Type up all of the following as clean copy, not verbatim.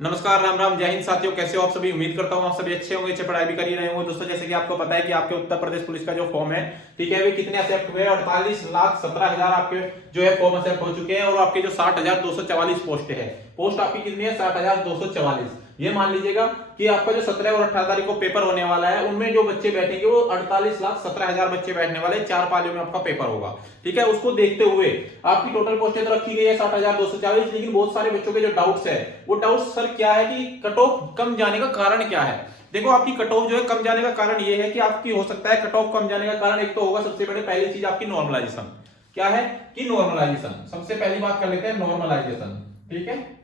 नमस्कार, राम राम, जय हिंद साथियों। कैसे हो आप सभी? उम्मीद करता हूँ आप सभी अच्छे होंगे, अच्छे पढ़ाई भी कर ही रहे होंगे। दोस्तों, जैसे कि आपको पता है कि आपके उत्तर प्रदेश पुलिस का जो फॉर्म है, ठीक है, वे कितने एक्सेप्ट हुए? 48,17,000 आपके जो है फॉर्म एक्सेप्ट हो चुके हैं। और आपके जो 60,244 पोस्ट है, पोस्ट आपकी कितनी है? 60,244। ये मान लीजिएगा कि आपका जो 17 और 18 तारीख को पेपर होने वाला है, उनमें जो बच्चे बैठेंगे वो 48,17,000 बच्चे बैठने वाले, 4 पालियों में आपका पेपर होगा। ठीक है, उसको देखते हुए आपकी टोटल पोस्टें तो रखी गई है 60,244, लेकिन बहुत सारे बच्चों के जो डाउट्स है, वो डाउट्स सर क्या है कि कट ऑफ कम जाने का कारण क्या है। देखो, आपकी कट ऑफ जो है कम जाने का कारण ये है कि आपकी हो सकता है कट ऑफ कम जाने का कारण एक तो होगा, सबसे बड़े पहली चीज आपकी नॉर्मलाइजेशन। क्या है कि नॉर्मलाइजेशन, सबसे पहली बात कर लेते हैं नॉर्मलाइजेशन। ठीक है,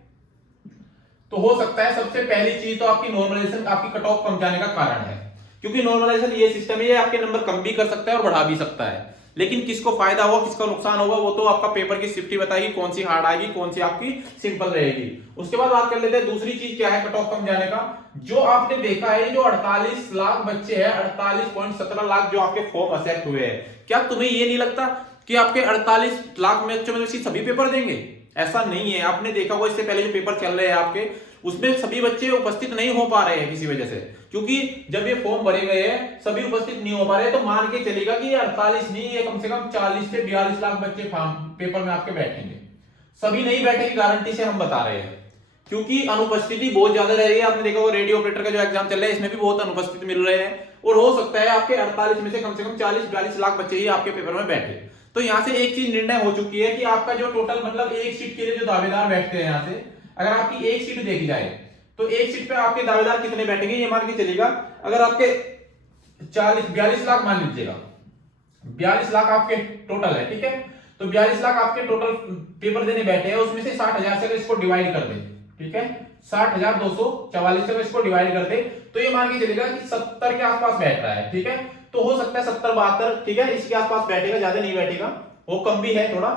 तो हो सकता है सबसे पहली चीज तो आपकी नॉर्मलाइजेशन आपकी कट ऑफ कम जाने का कारण है, क्योंकि नॉर्मलाइजेशन ये सिस्टम है, ये आपके नंबर कम भी कर सकता है और बढ़ा भी सकता है। लेकिन किसको फायदा होगा, किसका नुकसान होगा, वो तो आपका पेपर की शिफ्ट ही बताएगी, कौन सी हार्ड आएगी, कौन सी आपकी सिंपल रहेगी। उसके बाद बात कर लेते हैं दूसरी चीज क्या है कट ऑफ कम जाने का। जो आपने देखा है, जो 48 लाख बच्चे हैं, 48.17 लाख जो आपके फॉर्म एक्सेप्ट हुए हैं, क्या तुम्हें ये नहीं लगता कि आपके 48 लाख बच्चों में से सभी पेपर देंगे? ऐसा नहीं है। आपने देखा होगा इससे पहले जो पेपर चल रहे हैं आपके, उसमें सभी बच्चे उपस्थित नहीं हो पा रहे हैं किसी वजह से, क्योंकि जब ये फॉर्म भरे गए हैं सभी उपस्थित नहीं हो पा रहे, तो मान के चलेगा कि ये 48 नहीं, ये कम से कम 40 से 42 लाख बच्चे फॉर्म पेपर में आपके बैठेंगे। सभी नहीं बैठेगी गारंटी से हम बता रहे हैं, क्योंकि अनुपस्थिति बहुत ज्यादा रह रही है। आपने देखा वो रेडियो ऑपरेटर का जो एग्जाम चल रहा है, इसमें भी बहुत अनुपस्थित मिल रहे हैं, और हो सकता है आपके 48 में से कम 40-42 लाख बच्चे ही आपके पेपर में बैठे। तो यहां से एक चीज निर्णय हो चुकी है कि आपका जो टोटल मतलब एक सीट के लिए जो दावेदार बैठते हैं, यहां से अगर आपकी एक सीट देखी जाए तो एक सीट पे आपके दावेदार कितने बैठेंगे, ये मान के चलिएगा। अगर आपके 42 लाख मान लीजिएगा, 42 लाख आपके टोटल है, ठीक है, तो 42 लाख आपके टोटल पेपर देने बैठे हैं, उसमें से 60,000 से इसको डिवाइड कर दे, ठीक है, 60,244 से इसको डिवाइड कर दे, तो ये मान के चलेगा कि 70 के आसपास बैठ रहा है। ठीक है, तो हो सकता है 70-72, ठीक है, इसके आसपास बैठेगा, ज्यादा नहीं बैठेगा, वो कम भी है थोड़ा,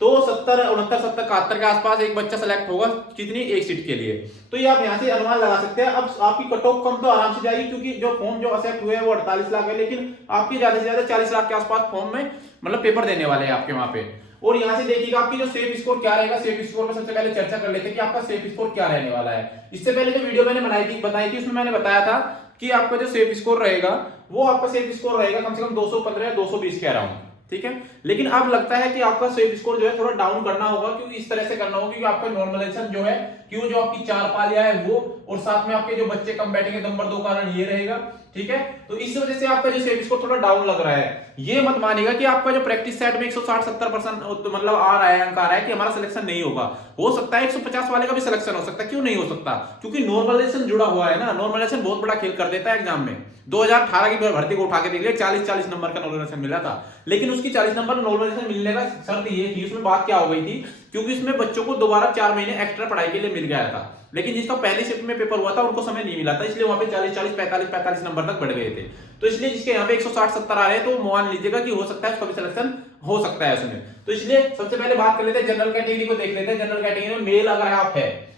तो 70, 69, 70, 71 के आसपास एक बच्चा सेलेक्ट होगा, कितनी? एक सीट के लिए। तो ये आप यहां से अनुमान लगा सकते हैं। अब आपकी कट ऑफ कम तो आराम से जाएगी, क्योंकि जो फॉर्म जो एक्सेप्ट हुए हैं वो 48 लाख है, लेकिन आपकी ज्यादा से ज्यादा 40 लाख के आसपास फॉर्म में मतलब पेपर देने वाले हैं आपके वहां पे। और यहां से देखिएगा आपकी जो सेफ स्कोर क्या रहेगा। सेफ स्कोर में सबसे पहले चर्चा कर लेते हैं कि आपका सेफ स्कोर क्या रहने वाला है। इससे पहले जो वीडियो मैंने बताई थी उसमें मैंने बताया था कि आपका जो सेफ स्कोर रहेगा, वो आपका सेफ स्कोर रहेगा कम से कम 215 या 220 के अराउंड। ठीक है, लेकिन अब लगता है कि आपका सेफ स्कोर जो है थोड़ा डाउन करना होगा, क्योंकि इस तरह से करना होगा क्योंकि आपका नॉर्मलाइजेशन जो है, क्यों जो आपकी 4 पालियां है वो, और साथ में आपके जो बच्चे कम बैठेंगे, नंबर 2 कारण ये रहेगा। ठीक है, तो इस वजह से आपका जो सेफ स्कोर थोड़ा डाउन लग रहा है। ये मत मानिएगा कि आपका जो प्रैक्टिस सेट में 160-70% मतलब आ रहा है, अंक आ रहा है, कि हमारा सिलेक्शन नहीं होगा। हो सकता है 150 वाले का भी सिलेक्शन हो सकता है, क्यों नहीं हो सकता? क्योंकि नॉर्मलाइजेशन जुड़ा हुआ है ना। नॉर्मलाइजेशन बहुत बड़ा खेल कर देता है एग्जाम में। 2018 की भर्ती को उठा के देख लिया, 40-40 नंबर का नॉर्मलाइजेशन मिला था, लेकिन उसकी 40 नंबर नॉर्मलाइजेशन मिलने का शर्त ये थी, उसमें बात क्या हो गई थी, क्योंकि इसमें बच्चों को दोबारा 4 महीने एक्स्ट्रा पढ़ाई के लिए मिल गया था, लेकिन जिसका पहली शिफ्ट में पेपर हुआ था उनको समय नहीं मिला था, इसलिए वहां पे 40-40, 45-45 नंबर तक बढ़ गए थे। तो इसलिए जिसके यहाँ पे 160-70 आ रहे हैं, तो मान लीजिएगा कि हो सकता है उसका भी सिलेक्शन हो सकता है उसमें। तो इसलिए सबसे पहले बात कर लेते हैं जनरल कैटेगरी को, देख लेते हैं। जनरल कैटेगरी में मेल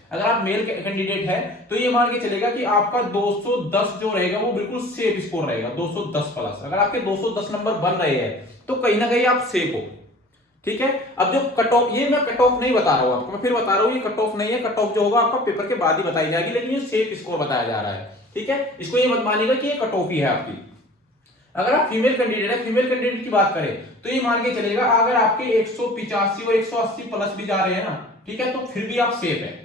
अगर आप मेल कैंडिडेट है, तो ये मान के चलेगा कि आपका 210 जो रहेगा वो बिल्कुल सेफ स्कोर रहेगा, 210 प्लस। अगर आपके 210 नंबर बन रहे हैं तो कहीं ना कहीं आप सेफ हो। ठीक है, अब जो कट ऑफ, ये मैं कट ऑफ नहीं बता रहा हूं आपको, मैं फिर बता रहा हूं ये कट ऑफ नहीं है। कट ऑफ जो होगा आपका पेपर के बाद ही बताई जाएगी, लेकिन ये सेफ स्कोर बताया जा रहा है। ठीक है, इसको ये मत मानिएगा कि ये कट ऑफ ही है आपकी। अगर आप फीमेल कैंडिडेट है, फीमेल कैंडिडेट की बात करें, तो ये मान के चलेगा अगर आपके 185 और 180 प्लस भी जा रहे हैं ना, ठीक है, तो फिर भी आप सेफ है।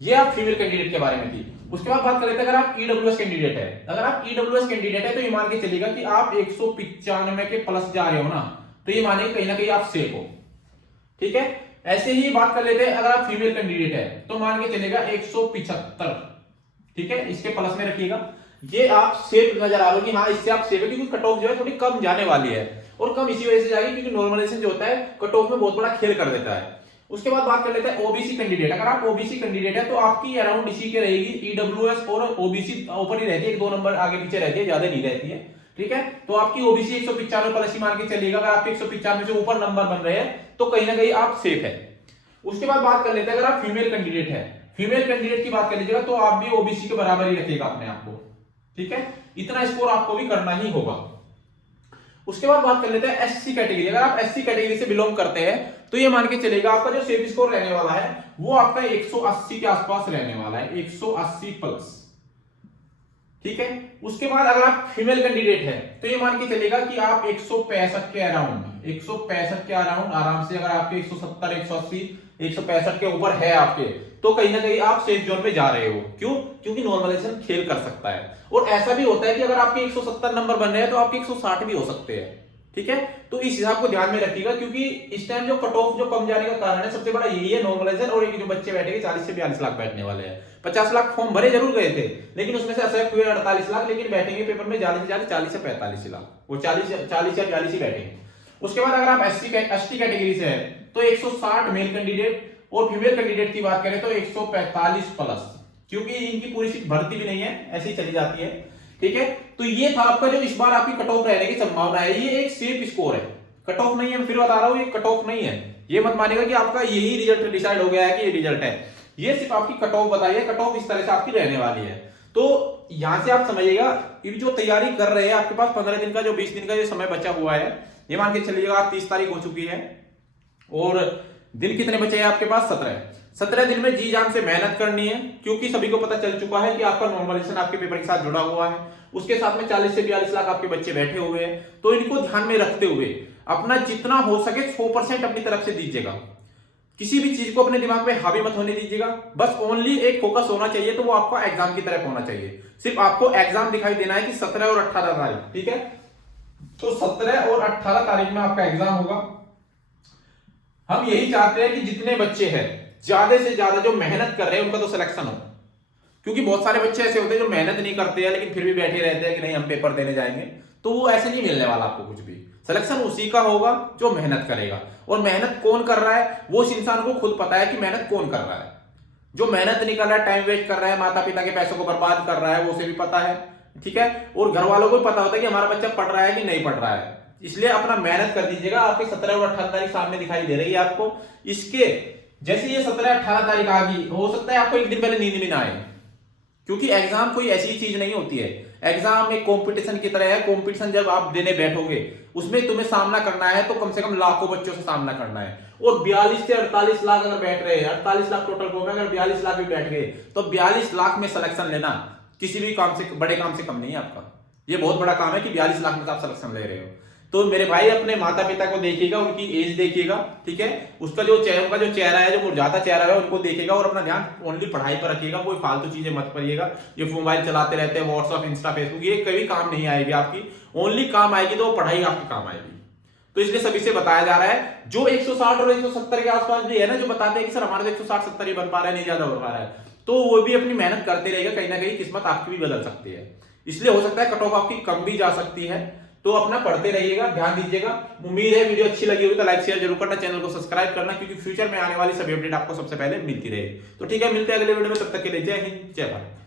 ये आप फीमेल कैंडिडेट के बारे में थी। उसके बाद बात कर लेते हैं अगर आप ईडब्ल्यूएस कैंडिडेट है। अगर आप ईडब्ल्यूएस कैंडिडेट है, तो ये मान के चलेगा कि आप 195 के प्लस जा रहे हो ना, तो ये मानिए कहीं ना कहीं आप सेफ हो। ठीक है, ऐसे ही बात कर लेते हैं अगर आप फीमेल कैंडिडेट है, तो मान के चलेगा 175, ठीक है, इसके प्लस में रखिएगा। ये आप सेफ नजर आ रहे हो कि हाँ इससे आप सेफ है, क्योंकि कट ऑफ जो है थोड़ी कम जाने वाली है, और कम इसी वजह से जाएगी क्योंकि नॉर्मलाइजेशन जो होता है कट ऑफ में बहुत बड़ा खेल कर देता है। उसके बाद बात कर लेते हैं ओबीसी कैंडिडेट। अगर आप ओबीसी कैंडिडेट है, तो आपकी अराउंड इसी के रहेगी, ईडब्ल्यूएस और ओबीसी ऊपर ही रहती है, 1-2 नंबर आगे पीछे रहती है, ज्यादा नहीं रहती है। ठीक है, तो आपकी ओबीसी 195 प्लस ही मान के चलिएगा। अगर आपके 195 से ऊपर नंबर बन रहे हैं तो कहीं ना कहीं आप सेफ है। उसके बाद बात कर लेते हैं अगर आप फीमेल कैंडिडेट है, फीमेल कैंडिडेट की बात कर लीजिएगा, तो आप भी ओबीसी के बराबर ही रखिएगा अपने आप को। ठीक है, इतना स्कोर आपको भी करना ही होगा। उसके बाद बात कर लेते हैं एससी कैटेगरी। अगर आप एससी कैटेगरी से बिलोंग करते हैं, तो ये मान के चलेगा आपका जो सेफ स्कोर रहने वाला है वो आपका 180 के आसपास रहने वाला है, 180 प्लस। ठीक है, उसके बाद अगर आप फीमेल कैंडिडेट है तो ये मान के चलेगा कि आप 165 के अराउंड, 165 के अराउंड आराम से, अगर आपके 170, 180, 165 के ऊपर है आपके, तो कहीं ना कहीं आप सेफ जोन में जा रहे हो। क्यों? क्योंकि नॉर्मलाइजेशन खेल कर सकता है। और ऐसा भी होता है कि अगर आपके 170 नंबर बन रहे हैं तो आपके 160 भी हो सकते हैं। ठीक है, तो इस हिसाब को ध्यान में रखिएगा, क्योंकि इस टाइम जो कट ऑफ जो कम जाने का कारण है सबसे बड़ा यही है, नॉर्मलाइजेशन। और ये जो बच्चे बैठेंगे 40 से 42 लाख बैठने वाले हैं। 50 लाख फॉर्म भरे जरूर गए थे, लेकिन उसमें से एक्सेप्ट हुए 48 लाख, लेकिन बैठेंगे पेपर में ज्यादा से ज्यादा 40 से 45 लाख, वो 40 या 42 ही बैठेंगे। उसके बाद अगर आप एसटी कैटेगरी से है तो 160 मेल कैंडिडेट, और फीमेल कैंडिडेट की बात करें तो 145 प्लस, क्योंकि इनकी पूरी सीट भर्ती भी नहीं है, ऐसी चली जाती है। ठीक है, तो ये था आपका जो इस बार आपकी कट ऑफ रहने की संभावना है। ये एक सेफ स्कोर है, कट ऑफ नहीं है, मैं फिर बता रहा हूं ये कट ऑफ नहीं है। ये मत मानिएगा कि आपका यही रिजल्ट डिसाइड हो गया है कि ये रिजल्ट है, ये सिर्फ आपकी कट ऑफ बताई है। कट ऑफ इस तरह से आपकी रहने वाली है। तो यहां से आप समझिएगा, ये जो तैयारी कर रहे हैं, आपके पास 15 दिन का जो 20 दिन का जो समय बचा हुआ है, ये मान के चलिएगा 30 तारीख हो चुकी है, और दिन कितने बचे हैं आपके पास? 17 दिन में जी जान से मेहनत करनी है, क्योंकि सभी को पता चल चुका है कि आपका नॉर्मलाइजेशन आपके पेपर के साथ जुड़ा हुआ है। उसके साथ में 40 से 42 लाख आपके बच्चे बैठे हुए हैं। तो इनको ध्यान में रखते हुए अपना जितना हो सके 100% अपनी तरफ से दीजिएगा। किसी भी चीज को अपने दिमाग में हावी मत होने दीजिएगा। बस ओनली एक फोकस होना चाहिए, तो वो आपका एग्जाम की तरफ होना चाहिए। सिर्फ आपको एग्जाम दिखाई देना है कि 17 और 18 तारीख, ठीक है, तो 17 और 18 तारीख में आपका एग्जाम होगा। हम यही चाहते हैं कि जितने बच्चे हैं ज्यादा से ज्यादा जो मेहनत कर रहे हैं उनका तो सिलेक्शन हो, क्योंकि बहुत सारे बच्चे ऐसे होते हैं जो मेहनत नहीं करते हैं लेकिन फिर भी बैठे रहते हैं कि नहीं हम पेपर देने जाएंगे, तो वो ऐसे नहीं मिलने वाला आपको कुछ भी। सिलेक्शन उसी का होगा जो मेहनत करेगा। और मेहनत कौन कर रहा है, वो उस इंसान को खुद पता है कि मेहनत कौन कर रहा है। जो मेहनत नहीं कर रहा है, टाइम वेस्ट कर रहा है, माता पिता के पैसों को बर्बाद कर रहा है, वो उसे भी पता है। ठीक है, और घर वालों को भी पता होता है कि हमारा बच्चा पढ़ रहा है कि नहीं पढ़ रहा है। इसलिए अपना मेहनत कर दीजिएगा। आपकी 17 और 18 तारीख सामने दिखाई दे रही है आपको। इसके जैसे ये 17-18 तारीख आ गई, हो सकता है आपको एक दिन पहले नींद भी ना आए, क्योंकि एग्जाम कोई ऐसी चीज नहीं होती है। एग्जाम एक कंपटीशन की तरह है। कंपटीशन जब आप देने बैठोगे उसमें तुम्हें सामना करना है तो कम से कम लाखों बच्चों से सामना करना है। और 42 से 48 लाख अगर बैठ रहे हैं, 48 लाख टोटल फॉर्म है, अगर 42 लाख भी बैठ गए तो 42 लाख में सिलेक्शन लेना किसी भी काम से, बड़े काम से कम नहीं है आपका। ये बहुत बड़ा काम है कि 42 लाख में आप सिलेक्शन ले रहे हो। तो मेरे भाई अपने माता पिता को देखिएगा, उनकी एज देखिएगा, ठीक है, उसका जो चेहरा है, जो मुरझाता चेहरा है, उनको देखिएगा और अपना ध्यान ओनली पढ़ाई पर रखिएगा। कोई फालतू चीजें मत करिएगा। ये मोबाइल चलाते रहते हैं, व्हाट्सअप, इंस्टा, फेसबुक, ये कभी काम नहीं आएगी आपकी। ओनली काम आएगी तो पढ़ाई आपकी काम आएगी। तो इसलिए सभी से बताया जा रहा है, जो 160 और 170 के आसपास भी है ना, जो बताते हैं कि सर हमारे 160-70 ही बन पा रहा है, नहीं ज्यादा बन पा रहा है, तो वो भी अपनी मेहनत करते रहेगा। कहीं ना कहीं किस्मत आपकी भी बदल सकती है। इसलिए हो सकता है कट ऑफ आपकी कम भी जा सकती है। तो अपना पढ़ते रहिएगा, ध्यान दीजिएगा। उम्मीद है वीडियो अच्छी लगी होगी तो लाइक शेयर जरूर करना, चैनल को सब्सक्राइब करना, क्योंकि फ्यूचर में आने वाली सभी अपडेट आपको सबसे पहले मिलती रहे। तो ठीक है, मिलते हैं अगले वीडियो में, तब तक के लिए जय हिंद, जय भारत।